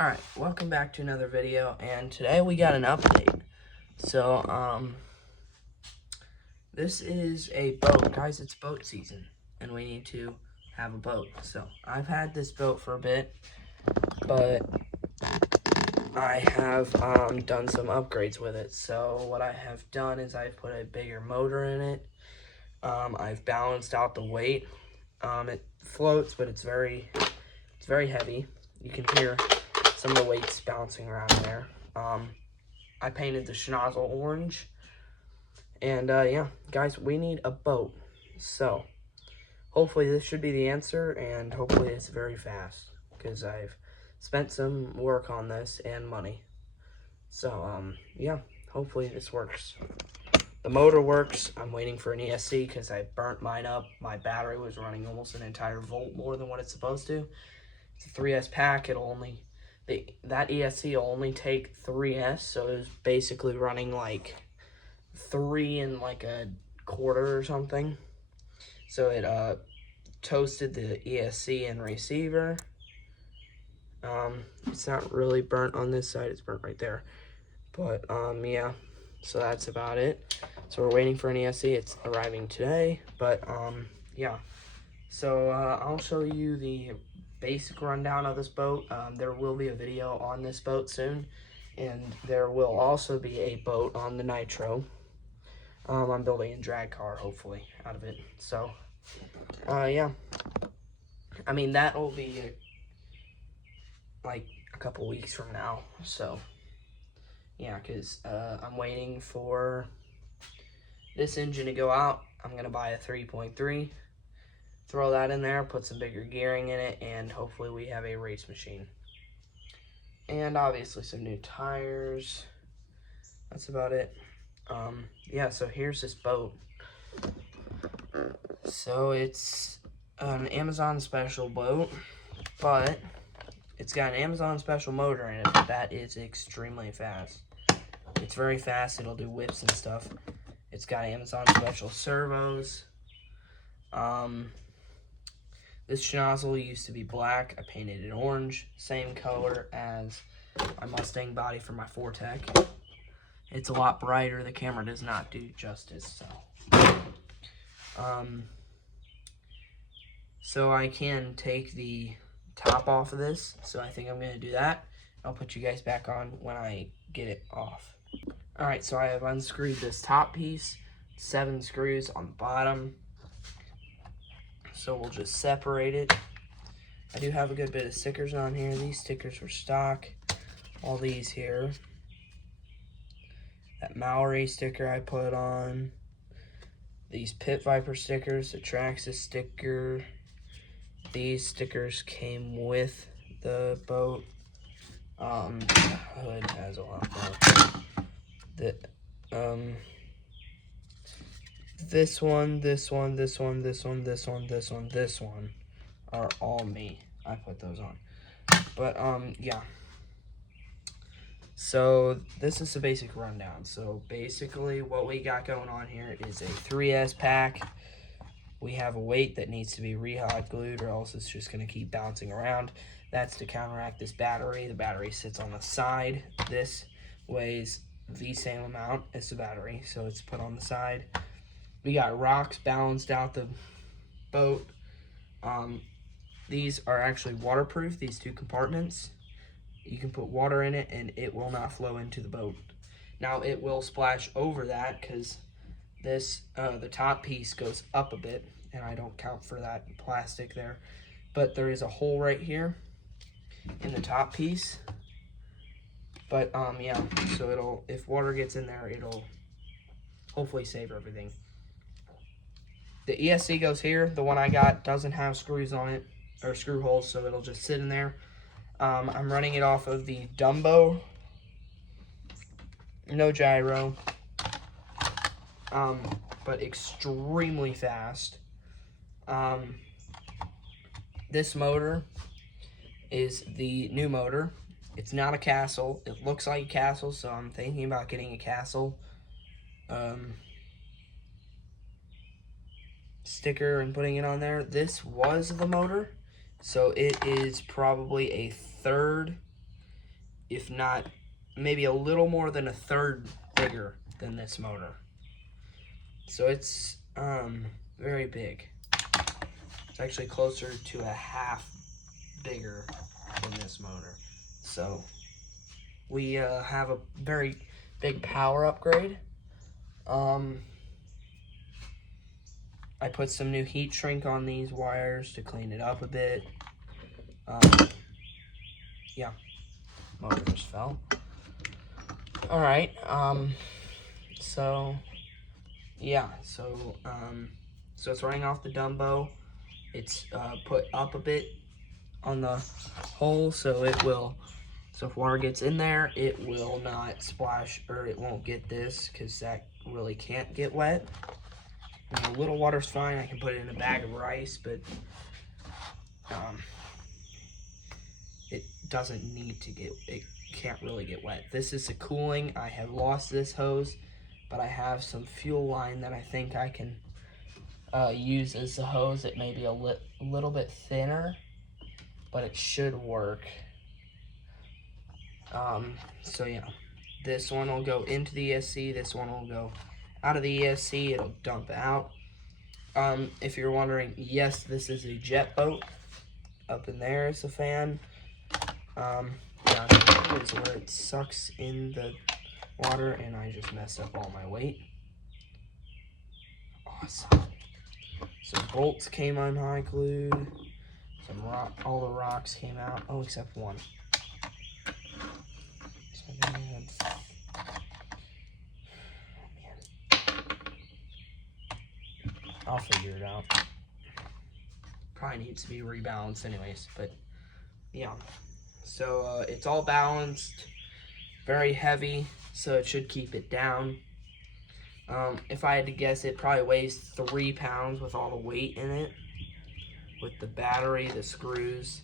Alright, welcome back to another video, and today we got an update. So, this is a boat. Guys, it's boat season, and we need to have a boat. So, I've had this boat for a bit, but I have, done some upgrades with it. So, what I have done is I've put a bigger motor in it. I've balanced out the weight. It floats, but it's very heavy. You can hear some of the weights bouncing around there. I painted the schnozzle orange. And, yeah, guys, we need a boat. So, hopefully this should be the answer, and hopefully it's very fast. Because I've spent some work on this and money. So, yeah, hopefully this works. The motor works. I'm waiting for an ESC because I burnt mine up. My battery was running almost an entire volt more than what it's supposed to. It's a 3S pack. It'll only... that ESC will only take 3S, so it was basically running like 3 and like a quarter or something. So it toasted the ESC and receiver. It's not really burnt on this side, it's burnt right there. But yeah, so that's about it. So we're waiting for an ESC. It's arriving today, but yeah. So I'll show you the basic rundown of this boat. There will be a video on this boat soon, and there will also be a boat on the Nitro. I'm building a drag car, hopefully, out of it. So, yeah. I mean, that will be like a couple weeks from now. So, yeah, because I'm waiting for this engine to go out. I'm going to buy a 3.3. Throw that in there, put some bigger gearing in it, and hopefully we have a race machine. And obviously some new tires. That's about it. Yeah, so here's this boat. So it's an Amazon special boat, but it's got an Amazon special motor in it, but that is extremely fast. It's very fast. It'll do whips and stuff. It's got Amazon special servos. This schnozzle used to be black. I painted it orange, same color as my Mustang body for my Fortec. It's a lot brighter. The camera does not do justice, so I can take the top off of this, so I think I'm going to do that. I'll put you guys back on when I get it off. Alright, so I have unscrewed this top piece, 7 screws on the bottom. So we'll just separate it. I do have a good bit of stickers on here. These stickers were stock. All these here. That Mallory sticker I put on. These Pit Viper stickers, the Traxxas sticker. These stickers came with the boat. The hood has a lot more. This one are all me. I put those on. But, yeah. So, this is the basic rundown. So, basically, what we got going on here is a 3S pack. We have a weight that needs to be re-hot glued, or else it's just going to keep bouncing around. That's to counteract this battery. The battery sits on the side. This weighs the same amount as the battery, so it's put on the side. We got rocks balanced out the boat. These are actually waterproof, these 2 compartments. You can put water in it and it will not flow into the boat. Now it will splash over that because this, the top piece goes up a bit, and I don't count for that plastic there. But there is a hole right here in the top piece. But, yeah, so if water gets in there, it'll hopefully save everything. The ESC goes here. The one I got doesn't have screws on it, or screw holes, so it'll just sit in there. I'm running it off of the Dumbo. No gyro. But extremely fast. This motor is the new motor. It's not a Castle. It looks like a Castle, so I'm thinking about getting a Castle sticker and putting it on there. This was the motor, so it is probably a third if not maybe a little more than a third bigger than this motor. So it's very big. It's actually closer to a half bigger than this motor. So we have a very big power upgrade. I put some new heat shrink on these wires to clean it up a bit. Yeah, motor just fell. All right, so yeah, so it's running off the Dumbo. It's put up a bit on the hole, so it will, so if water gets in there, it will not splash, or it won't get this, because that really can't get wet. A little water's fine. I can put it in a bag of rice, but it doesn't need to get, it can't really get wet. This is the cooling. I have lost this hose, but I have some fuel line that I think I can use as the hose. It may be a little bit thinner, but it should work. So yeah, this one will go into the ESC. This one will go out of the ESC. It'll dump out. If you're wondering, yes, this is a jet boat. Up in there is a fan. Yeah, here's where it sucks in the water, and I just messed up all my weight. Awesome. Some bolts came on high glued. Some all the rocks came out. Oh, except one. So then we had, I'll figure it out. Probably needs to be rebalanced anyways, but yeah. So it's all balanced, very heavy, so it should keep it down. If I had to guess, it probably weighs 3 pounds with all the weight in it, with the battery, the screws,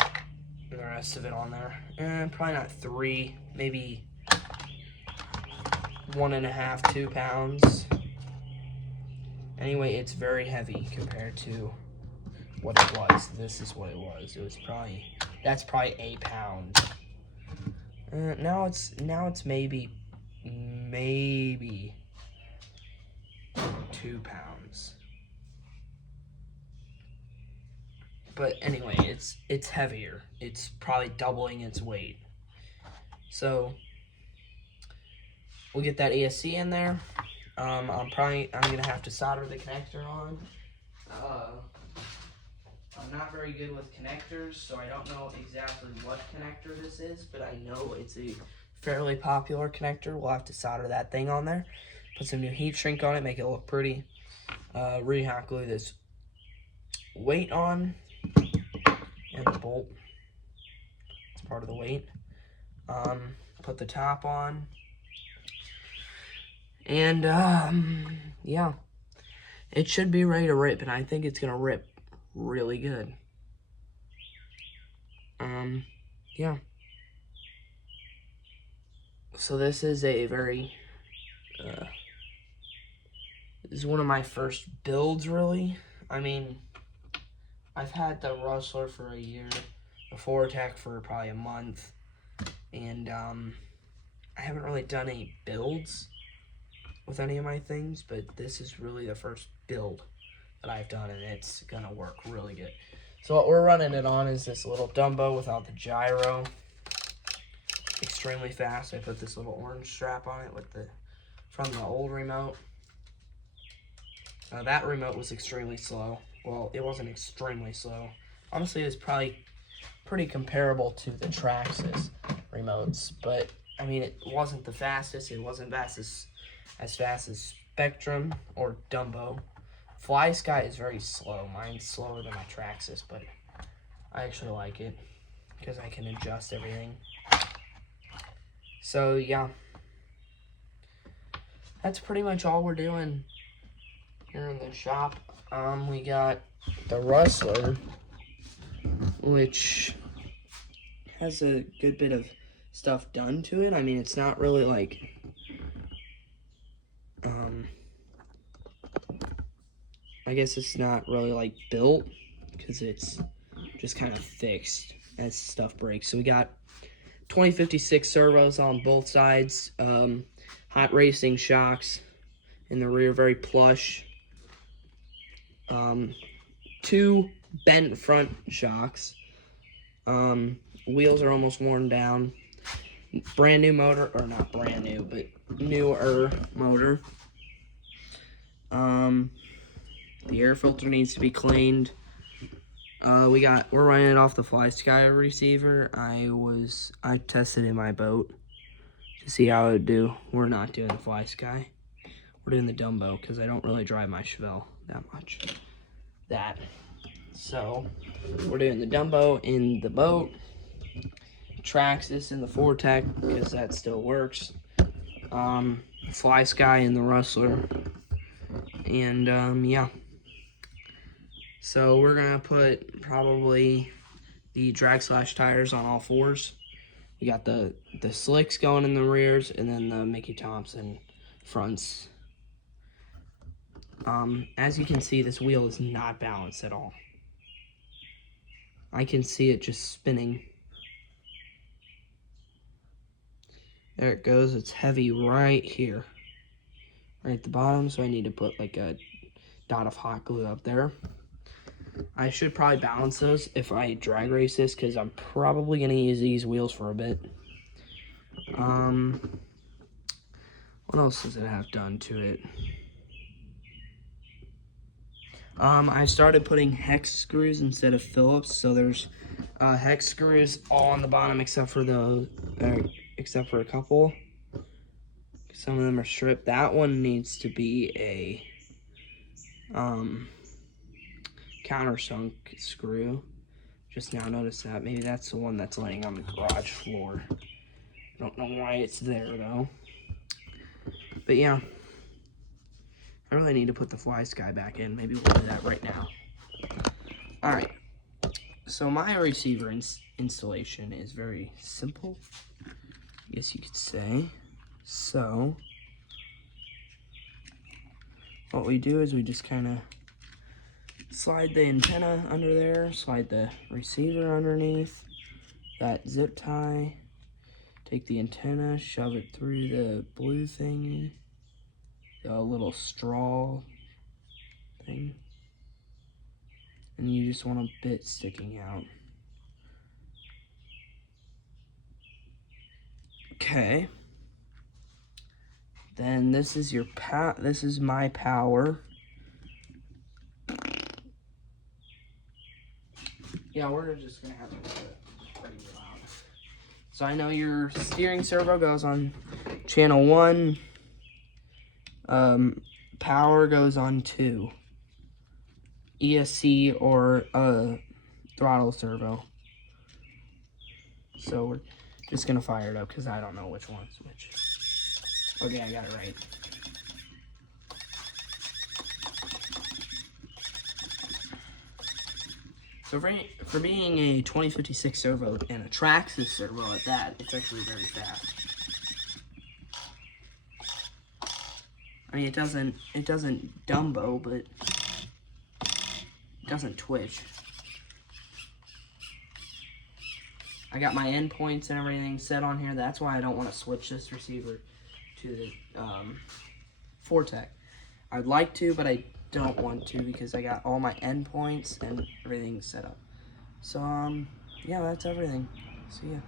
and the rest of it on there. And probably not 3, maybe 1.5, 2 pounds. Anyway, it's very heavy compared to what it was. This is what it was. It was probably, that's probably 8 pounds. Now it's maybe 2 pounds. But anyway, it's heavier. It's probably doubling its weight. So we'll get that ESC in there. I'm gonna have to solder the connector on. I'm not very good with connectors, so I don't know exactly what connector this is, but I know it's a fairly popular connector. We'll have to solder that thing on there. Put some new heat shrink on it, make it look pretty. Re-hot glue this weight on, and the bolt. It's part of the weight. Put the top on. And, yeah. It should be ready to rip, and I think it's gonna rip really good. Yeah. So this is a very, this is one of my first builds, really. I mean, I've had the Rustler for a year, the Fortec for probably a month, and, I haven't really done any builds with any of my things, but this is really the first build that I've done, and it's gonna work really good. So what we're running it on is this little Dumbo without the gyro. Extremely fast. I put this little orange strap on it with from the old remote. That remote was extremely slow. Well, it wasn't extremely slow. Honestly, it was probably pretty comparable to the Traxxas remotes, but I mean, it wasn't the fastest. It wasn't as fast as Spectrum or Dumbo. FlySky is very slow. Mine's slower than my Traxxas, but I actually like it because I can adjust everything. So yeah, that's pretty much all we're doing here in the shop. We got the Rustler, which has a good bit of stuff done to it. I mean, it's not really like I guess it's not really like built because it's just kind of fixed as stuff breaks. So we got 2056 servos on both sides. Hot racing shocks in the rear, very plush. 2 bent front shocks. Wheels are almost worn down. Brand new motor, or not brand new, but newer motor. The air filter needs to be cleaned. We're running it off the FlySky receiver. I tested in my boat to see how it would do. We're not doing the FlySky. We're doing the Dumbo because I don't really drive my Chevelle that much. So we're doing the Dumbo in the boat. Traxxas in the Fortec because that still works. FlySky in the Rustler. And yeah. So we're gonna put probably the drag slash tires on all 4s. We got the slicks going in the rears, and then the Mickey Thompson fronts. As you can see, this wheel is not balanced at all. I can see it just spinning. There it goes. It's heavy right here, right at the bottom. So I need to put like a dot of hot glue up there. I should probably balance those if I drag race this, because I'm probably going to use these wheels for a bit. What else does it have done to it? I started putting hex screws instead of Phillips, so there's hex screws all on the bottom except for a couple. Some of them are stripped. That one needs to be a countersunk screw. Just now noticed that. Maybe that's the one that's laying on the garage floor. Don't know why it's there though. But yeah, I really need to put the FlySky back in. Maybe we'll do that right now. Alright, so my receiver installation is very simple, I guess you could say. So what we do is we just kind of slide the antenna under there, slide the receiver underneath that zip tie, take the antenna, shove it through the blue thingy, the little straw thing, and you just want a bit sticking out. Okay. Then this is your this is my power. Yeah, we're just gonna have to put it pretty loud. So I know your steering servo goes on channel 1. Power goes on 2. ESC or throttle servo. So we're just gonna fire it up because I don't know which one's which. Okay, I got it right. So for being a 2056 servo and a Traxxas servo at that, it's actually very fast. I mean, it doesn't Dumbo, but it doesn't twitch. I got my endpoints and everything set on here. That's why I don't want to switch this receiver to the Fortec. I'd like to, but I don't want to because I got all my endpoints and everything set up. So, yeah, that's everything. See ya.